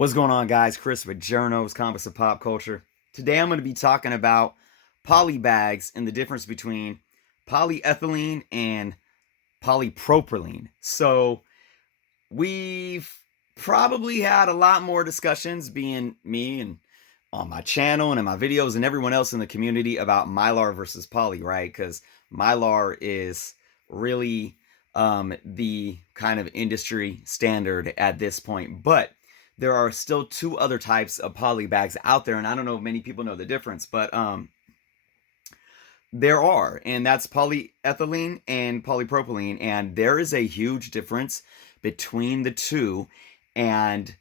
What's going on, guys? Chris with Journos, Comics of Pop Culture. Today I'm going to be talking about poly bags and the difference between polyethylene and polypropylene. So, we've probably had a lot more discussions, being me and on my channel and in my videos and everyone else in the community, about Mylar versus poly, right? Because Mylar is really the kind of industry standard at this point. But there are still two other types of poly bags out there, and I don't know if many people know the difference, but there are, and that's polyethylene and polypropylene, and there is a huge difference between the two, and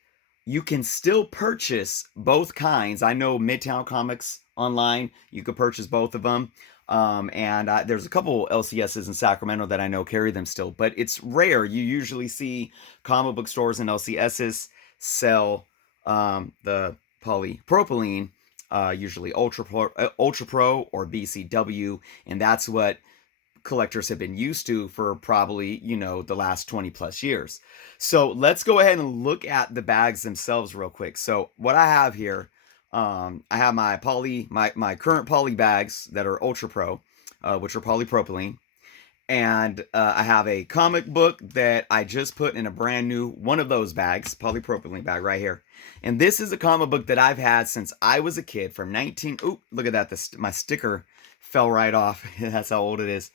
you can still purchase both kinds. I know Midtown Comics online, you could purchase both of them. And there's a couple LCSs in Sacramento that I know carry them still, but it's rare. You usually see comic book stores and LCSs sell the polypropylene, usually Ultra Pro or BCW, and that's what collectors have been used to for probably, the last 20 plus years. So let's go ahead and look at the bags themselves real quick. So what I have here, I have my current poly bags that are Ultra Pro, which are polypropylene. And I have a comic book that I just put in a brand new one of those bags, polypropylene bag right here. And this is a comic book that I've had since I was a kid, from 19. Ooh, look at that. My sticker fell right off. That's how old it is.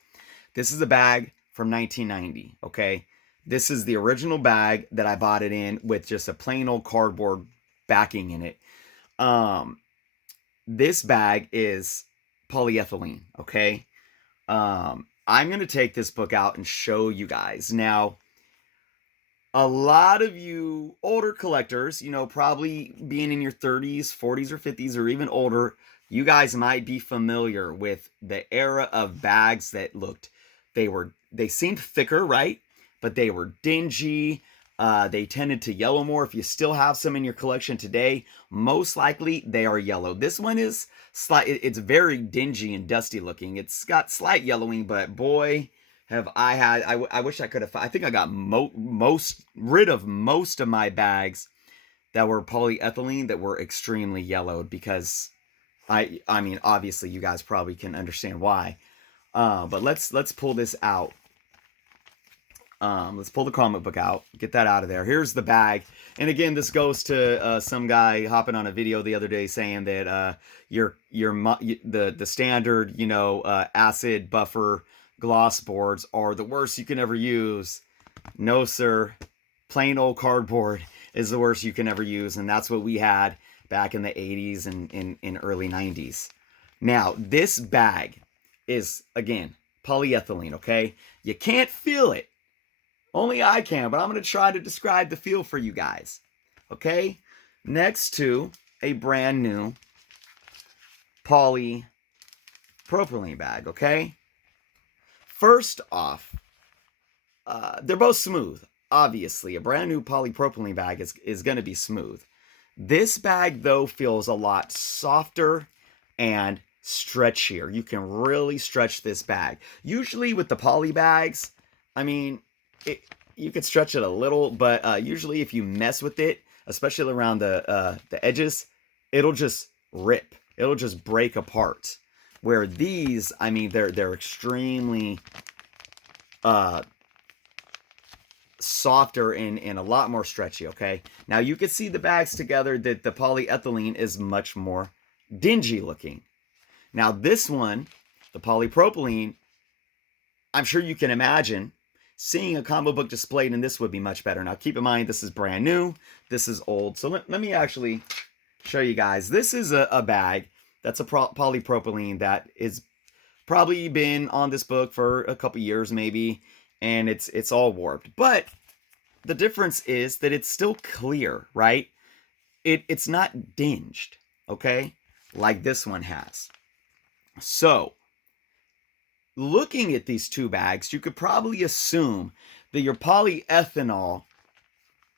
This is a bag from 1990, okay? This is the original bag that I bought it in, with just a plain old cardboard backing in it. This bag is polyethylene, okay? I'm going to take this book out and show you guys. Now, a lot of you older collectors, probably being in your 30s, 40s, or 50s, or even older, you guys might be familiar with the era of bags that they seemed thicker, right? But they were dingy. They tended to yellow more. If you still have some in your collection today, most likely they are yellow. This one is it's very dingy and dusty looking. It's got slight yellowing, but boy, have I wish I could have. I think I got rid of most of my bags that were polyethylene that were extremely yellowed, because I mean, obviously you guys probably can understand why. But let's pull this out. Let's pull the comic book out, get that out of there. Here's the bag. And again, this goes to some guy hopping on a video the other day saying that the standard, acid buffer gloss boards are the worst you can ever use. No, sir. Plain old cardboard is the worst you can ever use, and that's what we had back in the 80s and in early 90s. Now, this bag is, again, polyethylene, okay? You can't feel it. Only I can, but I'm going to try to describe the feel for you guys. Okay? Next to a brand new polypropylene bag, okay? First off, they're both smooth. Obviously, a brand new polypropylene bag is going to be smooth. This bag, though, feels a lot softer and stretchier. You can really stretch this bag. Usually with the poly bags, I mean, you could stretch it a little, but usually if you mess with it, especially around the edges, it'll just rip. It'll just break apart. Where these, I mean, they're extremely softer and a lot more stretchy, okay? Now, you can see the bags together that the polyethylene is much more dingy looking. Now, this one, the polypropylene, I'm sure you can imagine seeing a comic book displayed in this would be much better. Now, keep in mind, this is brand new. This is old. So let me actually show you guys. This is a bag that's a polypropylene that is probably been on this book for a couple years maybe, and it's all warped. But the difference is that it's still clear, right? It's not dinged, okay? Like this one has. So, looking at these two bags, you could probably assume that your polyethanol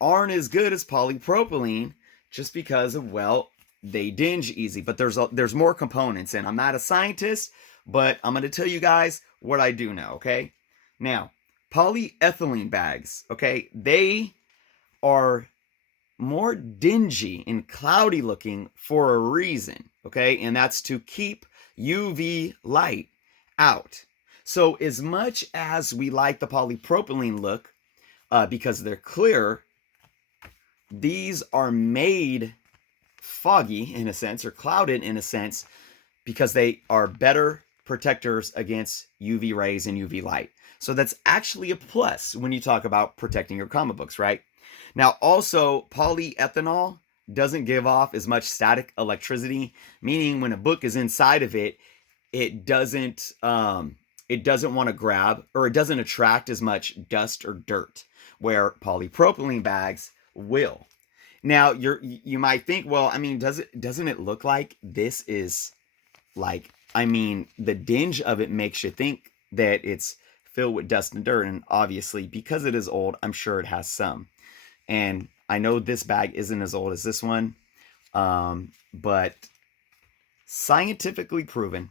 aren't as good as polypropylene, just because of, well, they dinge easy. But there's more components, and I'm not a scientist, but I'm going to tell you guys what I do know, okay? Now, polyethylene bags, okay, they are more dingy and cloudy looking for a reason, okay? And that's to keep UV light out. So as much as we like the polypropylene look, because they're clear, these are made foggy in a sense, or clouded in a sense, because they are better protectors against UV rays and UV light. So that's actually a plus when you talk about protecting your comic books, right? Now, also, polyethanol doesn't give off as much static electricity, meaning when a book is inside of it, it doesn't want to grab, or it doesn't attract as much dust or dirt, where polypropylene bags will. Now, you might think, well, I mean, doesn't it look like this is like, I mean, the dinge of it makes you think that it's filled with dust and dirt, and obviously because it is old, I'm sure it has some. And I know this bag isn't as old as this one, but scientifically proven,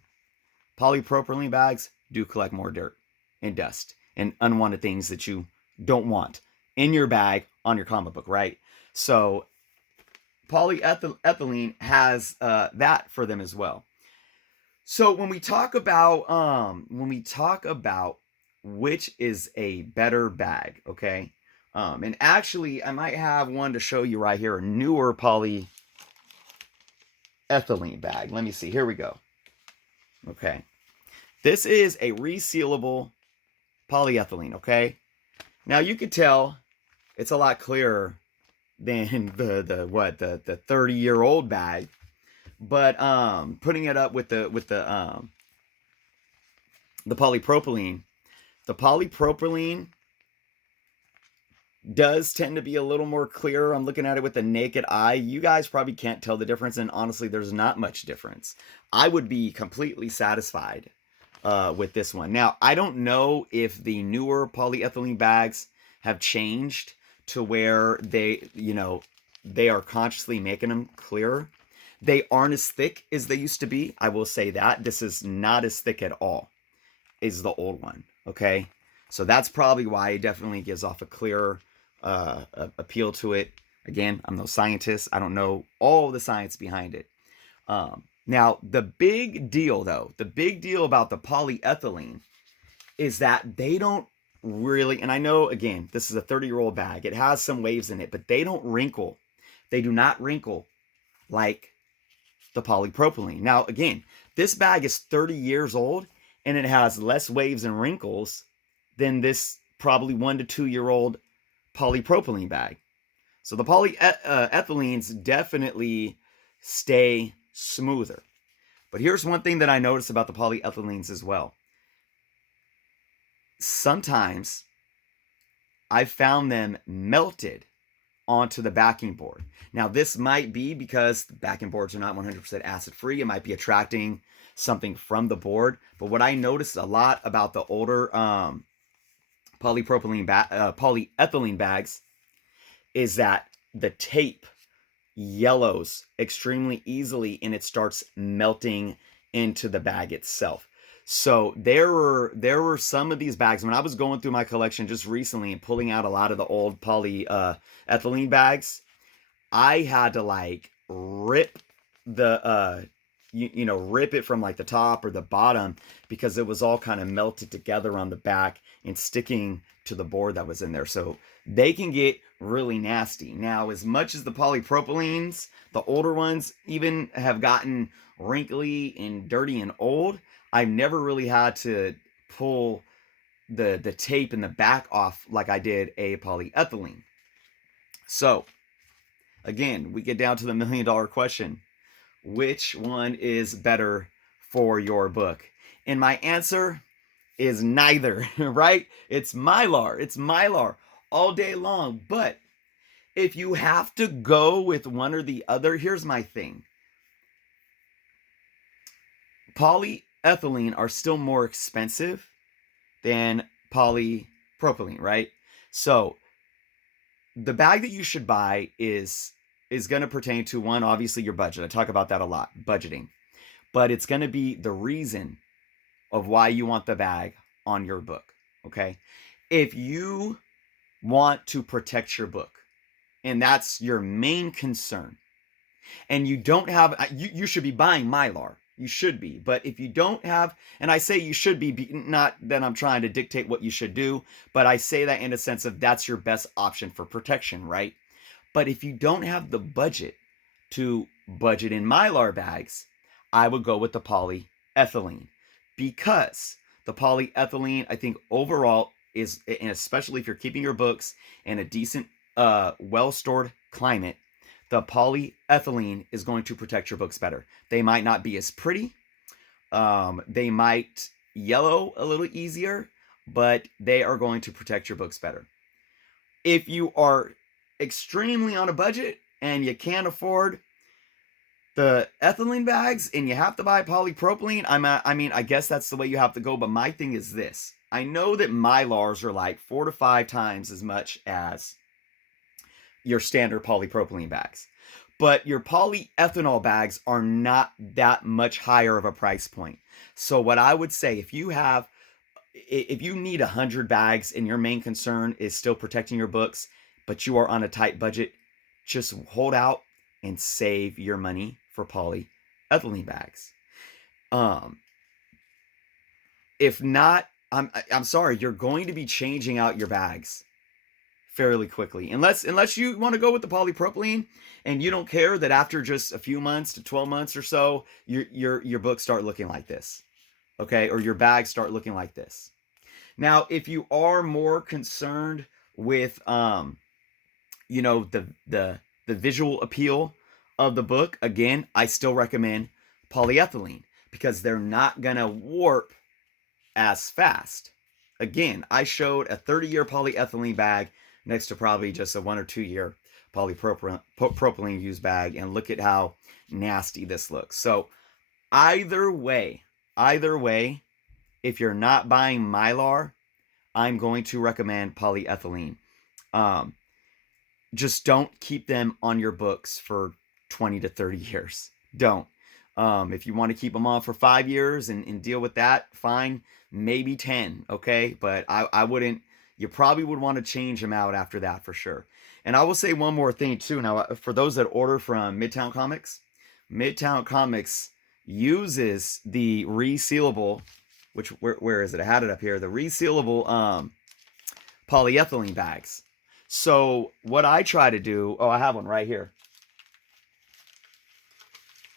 polypropylene bags do collect more dirt and dust and unwanted things that you don't want in your bag on your comic book, right? So polyethylene has that for them as well. So when we talk about which is a better bag, okay? And actually, I might have one to show you right here, a newer polyethylene bag. Let me see. Here we go. Okay. This is a resealable polyethylene, okay? Now you could tell it's a lot clearer than the 30-year-old bag, but putting it up with the polypropylene, the polypropylene does tend to be a little more clear. I'm looking at it with the naked eye. You guys probably can't tell the difference, and honestly, there's not much difference. I would be completely satisfied with this one. Now, I don't know if the newer polyethylene bags have changed to where they are consciously making them clearer. They aren't as thick as they used to be. I will say that. This is not as thick at all as the old one, okay? So that's probably why it definitely gives off a clearer appeal to it. Again, I'm no scientist. I don't know all the science behind it. Now, the big deal about the polyethylene is that they don't really, and I know, again, this is a 30-year-old bag. It has some waves in it, but they don't wrinkle. They do not wrinkle like the polypropylene. Now, again, this bag is 30 years old, and it has less waves and wrinkles than this probably 1 to 2 year old polypropylene bag. So the polyethylenes definitely stay smoother. But here's one thing that I noticed about the polyethylenes as well. Sometimes I found them melted onto the backing board. Now, this might be because the backing boards are not 100% acid free. It might be attracting something from the board. But what I noticed a lot about the older polyethylene bags is that the tape yellows extremely easily, and it starts melting into the bag itself. So there were some of these bags when I was going through my collection just recently and pulling out a lot of the old polyethylene bags. I had to like rip the rip it from like the top or the bottom, because it was all kind of melted together on the back and sticking to the board that was in there. So they can get really nasty. Now, as much as the polypropylenes, the older ones, even have gotten wrinkly and dirty and old, I've never really had to pull the tape in the back off like I did a polyethylene. So, again, we get down to the $1 million question. Which one is better for your book? And my answer is neither, right? It's Mylar. It's Mylar all day long. But if you have to go with one or the other, here's my thing. Polyethylene are still more expensive than polypropylene, right? So the bag that you should buy is going to pertain to, one, obviously your budget. I talk about that a lot, budgeting. But it's going to be the reason of why you want the bag on your book, okay? If you want to protect your book and that's your main concern, and you don't have, you should be buying Mylar. You should be. But if you don't have, and I say you should be, not that I'm trying to dictate what you should do, but I say that in a sense of that's your best option for protection, right? But if you don't have the budget to budget in Mylar bags, I would go with the polyethylene, because the polyethylene, I think overall is, and especially if you're keeping your books in a decent, well-stored climate, the polyethylene is going to protect your books better. They might not be as pretty. They might yellow a little easier, but they are going to protect your books better. If you are extremely on a budget and you can't afford the ethylene bags and you have to buy polypropylene, I mean, I guess that's the way you have to go. But my thing is this. I know that Mylars are like 4 to 5 times as much as your standard polypropylene bags, but your polyethanol bags are not that much higher of a price point. So what I would say, if you need 100 bags and your main concern is still protecting your books, but you are on a tight budget, just hold out and save your money for polyethylene bags. If not, I'm sorry, you're going to be changing out your bags fairly quickly, unless you want to go with the polypropylene and you don't care that after just a few months to 12 months or so, your books start looking like this, okay, or your bags start looking like this. Now, if you are more concerned with the visual appeal of the book, again, I still recommend polyethylene because they're not gonna warp as fast. Again, I showed a 30-year polyethylene bag next to probably just a 1 or 2 year polypropylene used bag, and look at how nasty this looks. So either way, if you're not buying Mylar, I'm going to recommend polyethylene. Just don't keep them on your books for 20 to 30 years. Don't. If you want to keep them on for 5 years and deal with that, fine. Maybe 10, okay? But I wouldn't, you probably would want to change them out after that for sure. And I will say one more thing too. Now, for those that order from Midtown Comics uses the resealable, which, where is it? I had it up here. The resealable polyethylene bags. So what I try to do, I have one right here.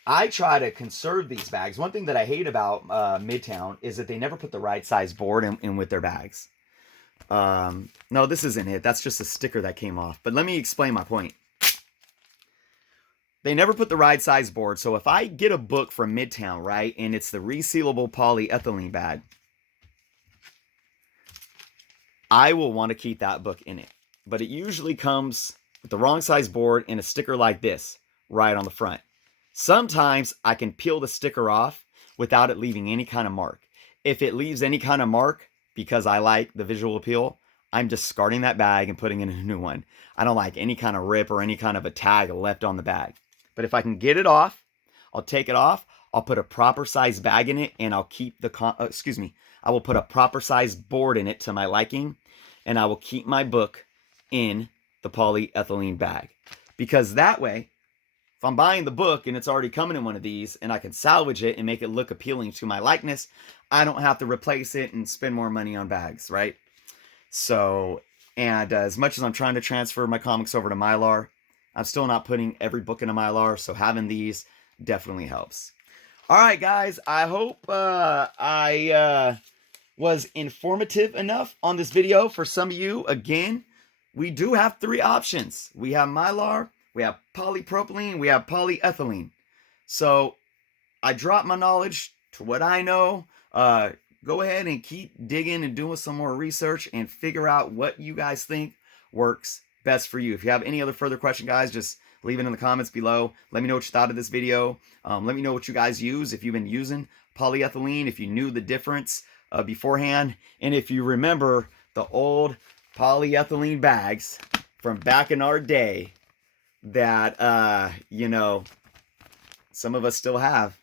I try to conserve these bags. One thing that I hate about Midtown is that they never put the right size board in with their bags. No, this isn't it. That's just a sticker that came off. But let me explain my point. They never put the right size board. So if I get a book from Midtown, right, and it's the resealable polyethylene bag, I will want to keep that book in it. But it usually comes with the wrong size board and a sticker like this right on the front. Sometimes I can peel the sticker off without it leaving any kind of mark. If it leaves any kind of mark, because I like the visual appeal, I'm discarding that bag and putting in a new one. I don't like any kind of rip or any kind of a tag left on the bag. But if I can get it off, I'll take it off. I'll put a proper size bag in it, and I'll keep the, I will put a proper size board in it to my liking, and I will keep my book in the polyethylene bag. Because that way, if I'm buying the book and it's already coming in one of these and I can salvage it and make it look appealing to my likeness, I don't have to replace it and spend more money on bags, right? So, and as much as I'm trying to transfer my comics over to Mylar, I'm still not putting every book into Mylar, so having these definitely helps. All right, guys, I hope I was informative enough on this video for some of you. Again, we do have 3 options. We have Mylar, we have polypropylene, we have polyethylene. So I drop my knowledge to what I know. Go ahead and keep digging and doing some more research and figure out what you guys think works best for you. If you have any other further question, guys, just leave it in the comments below. Let me know what you thought of this video. Let me know what you guys use, if you've been using polyethylene, if you knew the difference beforehand, and if you remember the old polyethylene bags from back in our day that, some of us still have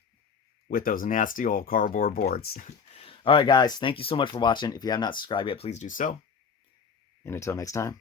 with those nasty old cardboard boards. All right, guys, thank you so much for watching. If you have not subscribed yet, please do so. And until next time.